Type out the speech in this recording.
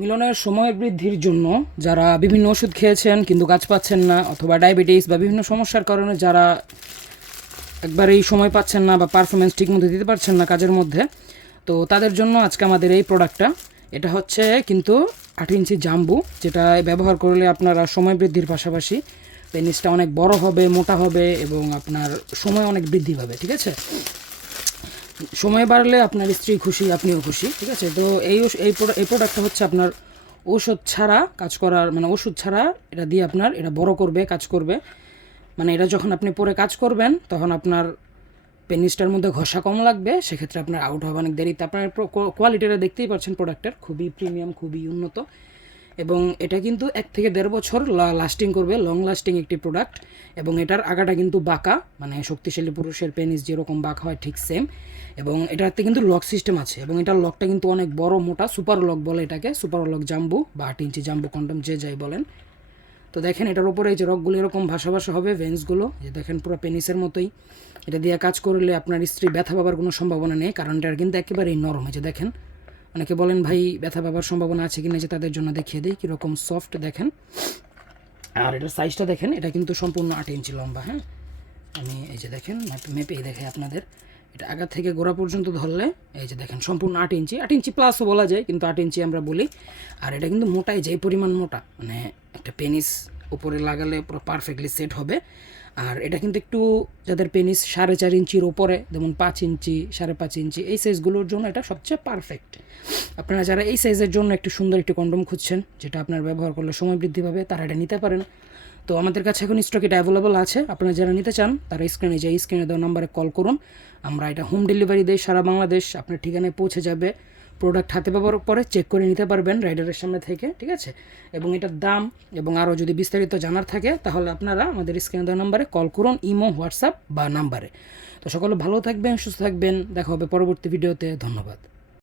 মিলনের সময় বৃদ্ধির জন্য যারা বিভিন্ন ওষুধ খেয়েছেন কিন্তু কাজ পাচ্ছেন না অথবা ডায়াবেটিস বা বিভিন্ন সমস্যার কারণে যারা একবার এই সময় পাচ্ছেন না বা পারফরমেন্স ঠিকমতো দিতে পারছেন না কাজের মধ্যে, তো তাদের জন্য আজকে আমাদের এই প্রোডাক্টটা এটা হচ্ছে কিন্তু আট ইঞ্চি জাম্বু, যেটা ব্যবহার করলে আপনারা সময় বৃদ্ধির পাশাপাশি পেনিসটা অনেক বড় হবে, মোটা হবে এবং আপনার সময় অনেক বৃদ্ধি পাবে, ঠিক আছে? সময় বাড়লে আপনার স্ত্রী খুশি, আপনিও খুশি, ঠিক আছে? তো এই এই প্রোডাক্টটা হচ্ছে আপনার ওষুধ ছাড়া কাজ করার মানে ওষুধ ছাড়া এটা দিয়ে আপনার, এটা বড় করবে, কাজ করবে। মানে এটা যখন আপনি পরে কাজ করবেন, তখন আপনার পেনিসটার মধ্যে ঘষা কম লাগবে, সেক্ষেত্রে আপনার আউট হবে অনেক দেরিতে। আপনার কোয়ালিটিটা দেখতেই পাচ্ছেন প্রোডাক্টের খুবই প্রিমিয়াম খুবই উন্নত। এবং এটা কিন্তু এক থেকে দেড় বছর লাস্টিং করবে লং লাস্টিং একটি প্রোডাক্ট এবং এটার আগাটা কিন্তু বাঁকা মানে শক্তিশালী পুরুষের পেনিস যেরকম বাঁকা হয় ঠিক সেম এবং এটাতে কিন্তু লক সিস্টেম আছে এবং এটার লকটা কিন্তু অনেক বড় মোটা সুপার লক বলে এটাকে সুপার লক জাম্বু বা আট ইঞ্চি জাম্বু কন্ডম যে যাই বলেন। তো দেখেন এটার উপরে এই যে রকগুলো এরকম ভাসা হবে ভেন্সগুলো যে দেখেন পুরো পেনিসের মতোই। এটা দিয়ে কাজ করলে আপনার স্ত্রী ব্যথা পাবার কোনো সম্ভাবনা নেই, কারণ এটা কিন্তু একেবারেই নরম যে দেখেন। অনেকে বলেন, ভাই, ব্যথা পাবার সম্ভাবনা আছে কি না যে তাদের জন্য দেখিয়ে দিই, কীরকম সফট দেখেন। আর এটার সাইজটা দেখেন, এটা কিন্তু সম্পূর্ণ আট ইঞ্চি লম্বা হ্যাঁ? আমি এই যে দেখেন মেপেই দেখে আপনাদের। এটা আগা থেকে গোড়া পর্যন্ত ধরলে, এই যে দেখেন, সম্পূর্ণ আট ইঞ্চি আট ইঞ্চি প্লাসও বলা যায়, কিন্তু আট ইঞ্চি আমরা বলি। আর এটা কিন্তু মোটাই যেই পরিমাণ মোটা মানে একটা পেনিস উপরে লাগালে পুরো পারফেক্টলি সেট হবে। আর এটা কিন্তু একটু যাদের পেনিস সাড়ে চার ইঞ্চির ওপরে যেমন পাঁচ ইঞ্চি, সাড়ে পাঁচ ইঞ্চি, এই সাইজগুলোর জন্য এটা সবচেয়ে পারফেক্ট আপনারা যারা এই সাইজের জন্য একটু সুন্দর একটি কন্ডম খুঁজছেন, যেটা আপনার ব্যবহার করলে সময় বৃদ্ধি পাবে, তারা এটা নিতে পারেন। তো আমাদের কাছে এখন স্টক এটা অ্যাভেলেবল আছে। আপনারা যারা নিতে চান, তারা স্ক্রিনে যে স্ক্রিনে দেওয়া নাম্বারে কল করুন। আমরা এটা হোম ডেলিভারি দিই সারা বাংলাদেশ, আপনার ঠিকানায় পৌঁছে যাবে। প্রোডাক্ট হাতে পাওয়ার পরে চেক করে নিতে পারবেন রাইডারের সামনে থেকে, ঠিক আছে? এবং এটার দাম এবং আরও যদি বিস্তারিত জানার থাকে, তাহলে আপনারা আমাদের স্ক্রিনে দেওয়া নাম্বারে কল করুন, ইমো, হোয়াটসঅ্যাপ বা নাম্বারে। তো সকলে ভালো থাকবেন, সুস্থ থাকবেন, দেখা হবে পরবর্তী ভিডিওতে, ধন্যবাদ।